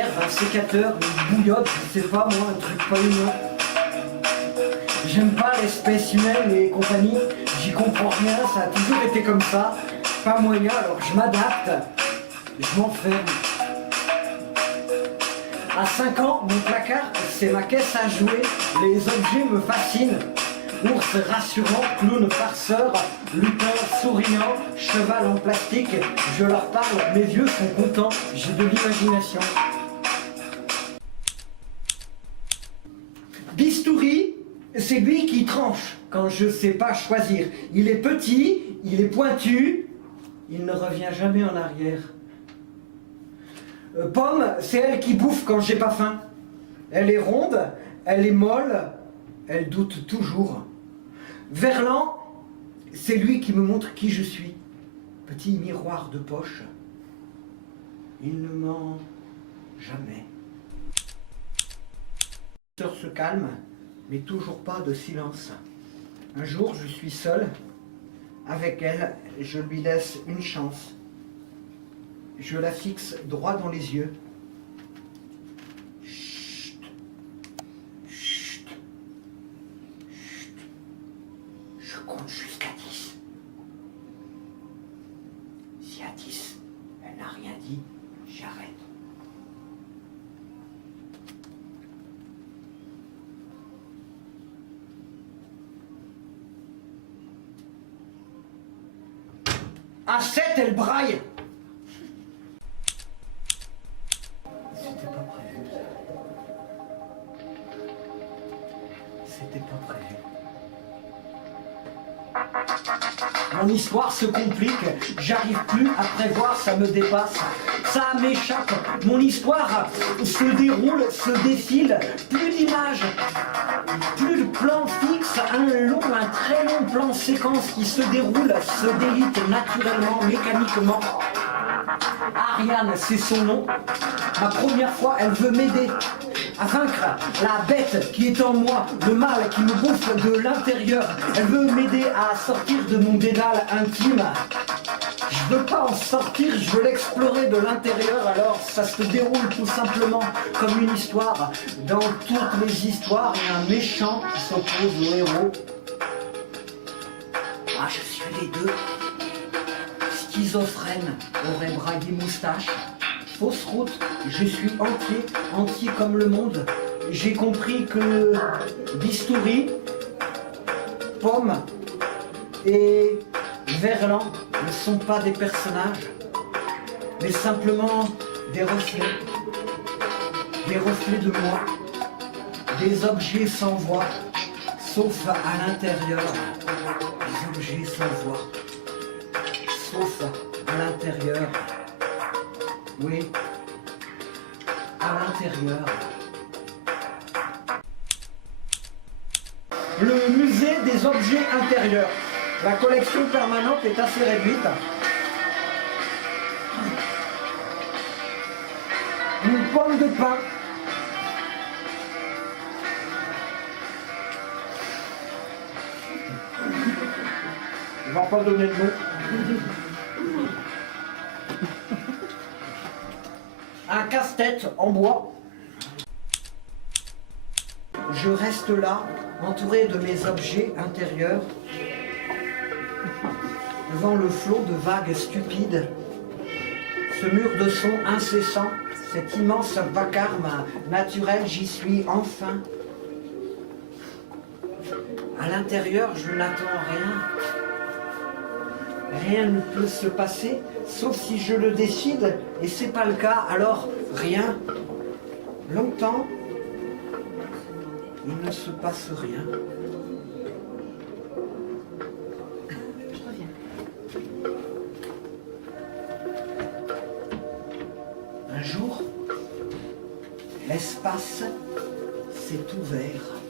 Un sécateur, une bouillotte, je sais pas moi, un truc pas humain. J'aime pas l'espèce humaine et compagnie, j'y comprends rien, ça a toujours été comme ça. Pas moyen, alors je m'adapte, je m'enferme. À 5 ans, mon placard, c'est ma caisse à jouer, les objets me fascinent. Ours rassurant, clown farceur, lupin souriant, cheval en plastique, je leur parle, mes vieux sont contents, j'ai de l'imagination. Bistouri, c'est lui qui tranche quand je sais pas choisir. Il est petit, il est pointu, il ne revient jamais en arrière. Pomme, c'est elle qui bouffe quand j'ai pas faim. Elle est ronde, elle est molle, elle doute toujours. Verlan, c'est lui qui me montre qui je suis. Petit miroir de poche. Il ne ment jamais. La sœur se calme, mais toujours pas de silence. Un jour, je suis seul. Avec elle, je lui laisse une chance. Je la fixe droit dans les yeux. Chut. Chut. Chut. Je compte jusqu'à 10. Si à 10, elle n'a rien dit, j'arrête. À 7, elle braille. C'était pas prévu. C'était pas prévu. Mon histoire se complique, j'arrive plus à prévoir, ça me dépasse, ça m'échappe. Mon histoire se déroule, se défile, plus d'images, plus de plan fixe, un très long plan séquence qui se déroule, se délite naturellement, mécaniquement. Ariane, c'est son nom. Ma première fois, elle veut m'aider à vaincre la bête qui est en moi, le mal qui me bouffe de l'intérieur. Elle veut m'aider à sortir de mon dédale intime. Je veux pas en sortir, je veux l'explorer de l'intérieur. Alors ça se déroule tout simplement comme une histoire. Dans toutes les histoires, il y a un méchant qui s'oppose au héros. Moi, je suis les deux. Schizophrène, aurait braillé moustache. Fausse route, je suis entier comme le monde. J'ai compris que Bistouri, Pomme et Verlan ne sont pas des personnages, mais simplement des reflets de moi, des objets sans voix, sauf à l'intérieur, des objets sans voix, sauf à l'intérieur. Oui, à l'intérieur. Le musée des objets intérieurs. La collection permanente est assez réduite. Une pomme de pin. Je ne vais pas donner le nom. Un casse-tête en bois. Je reste là, entouré de mes objets intérieurs, devant le flot de vagues stupides, ce mur de son incessant, cet immense vacarme naturel, j'y suis enfin. À l'intérieur, je n'attends rien. Rien ne peut se passer, sauf si je le décide, et c'est pas le cas, alors rien. Longtemps, il ne se passe rien. Je reviens. Un jour, l'espace s'est ouvert.